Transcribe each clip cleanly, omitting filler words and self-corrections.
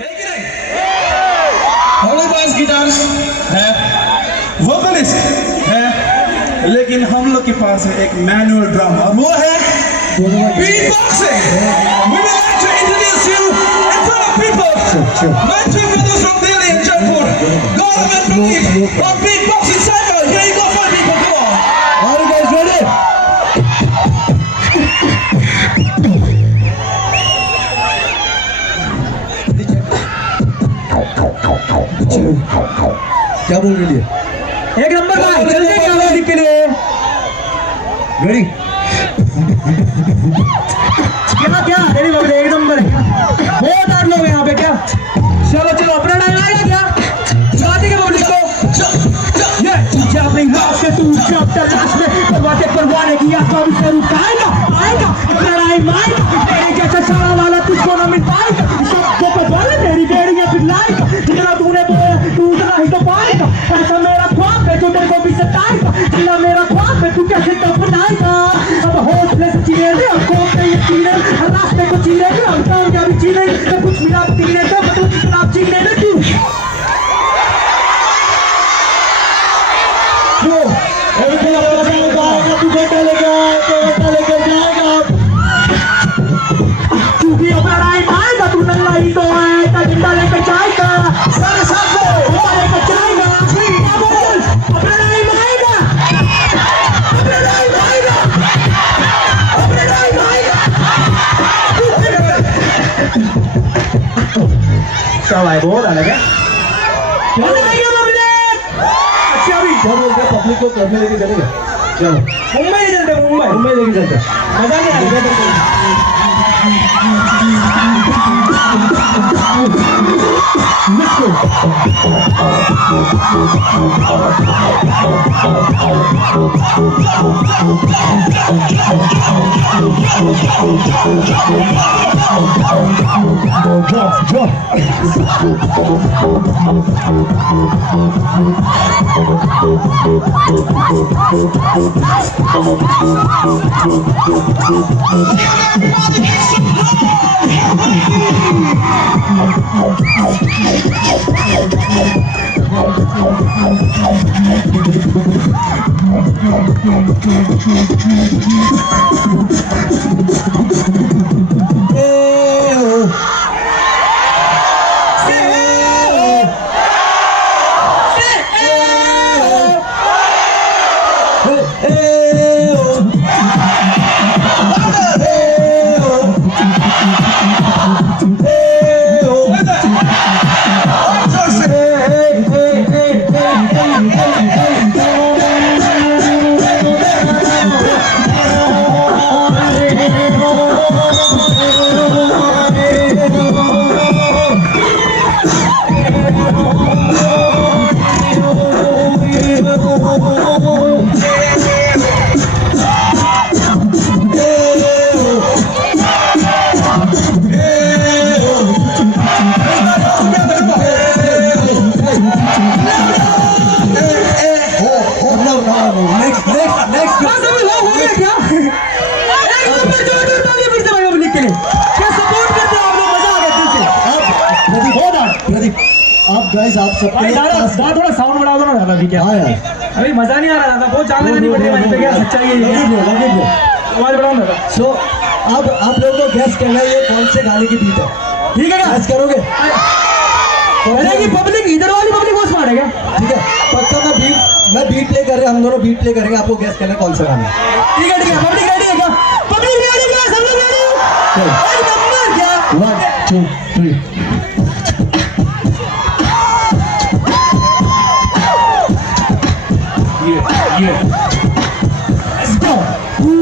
है कि नहीं? हमारे पास गिटारिस्ट है, वोकलिस्ट है, लेकिन हम लोग के पास है एक मैनुअल ड्रम और वो है beatboxing. We would like to introduce you in front of people. My two brothers from Delhi and Jaipur, Gaurav and Pradeep, are beatboxing cycle. Here you go, fun people, come on. Are you guys ready? क्या बोल रही है? एक number भाई चलते हैं music के लिए। रेडी? क्या क्या रेडी बोल एक नंबर है। बहुत आर लोग यहाँ पे क्या? चलो चलो अपना टाइम आएगा क्या? शादी के पब्लिक को ये जब नहीं लाश के तू जब तलाश में परवाते परवाने की आत्मा भी जरूर आएगा आएगा अपना टाइम आएगा तेरे जैसा सारा वाला तुझको ना मिल पाएगा सबको तो बोले तेरी बेड़ियां फिर लाएगा जितना तूने बोला तू उतना ही तो पाएगा ऐसा मेरा ख्वाब है जो तेरे को भी सताएगा जितना मेरा ख्वाब है तू कैसे तब बनाएगा अब हौसले से जीने दे अब खोप पे यकीन है हर रास्ते को जीने दे हम कामयाबी जीने तो कुछ मिला पीने दे मतलब कितना जीने दे तू तू बेटा लेके जाएगा तू भी अपना टाइम आएगा तू नल्ला ही तो आएगा जिंदा लेकर जाएगा सारे साथ लेकर जाएगा अपना टाइम आएगा अपना टाइम आएगा अपना टाइम आएगा क्या भाई बहुत अलग है अच्छा अभी क्या बोलते हैं पब्लिक को करने लेके चलेगा चलो मुंबई चलते मुंबई लेके चलते मजा नहीं आएगा आप सब थोड़ा साउंड बढ़ा दो ना दादा जी क्या हाँ यार अभी मजा नहीं आ रहा दादा बहुत जान लेनी पड़ती है वहीं पे क्या सच्चाई है आवाज बढ़ाओ दादा सो अब आप लोगों को गैस करना है ये कौन से गाने की बीट है ठीक है क्या गैस करोगे अरे ये पब्लिक इधर वाली पब्लिक बहुत स्मार्ट है क्या ठीक है पक्का मैं बीट प्ले कर रहे हम दोनों बीट प्ले करेंगे आपको गैस करना कौन सा गाना है ठीक है पब्लिक रेडी है क्या पब्लिक रेडी क्या सब लोग रेडी एक नंबर क्या 1 2 3 Yeah. Let's go. Who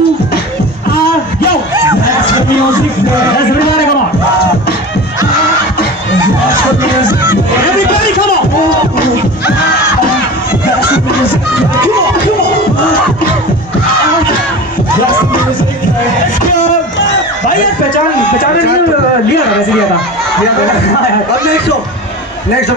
are you? That's the music. Let's everybody come on. That's the music. Everybody come on. That's the music. Come on, come on. That's the music. भाई यार पहचान लिया था वैसे लिया था अब नेक्स्ट हो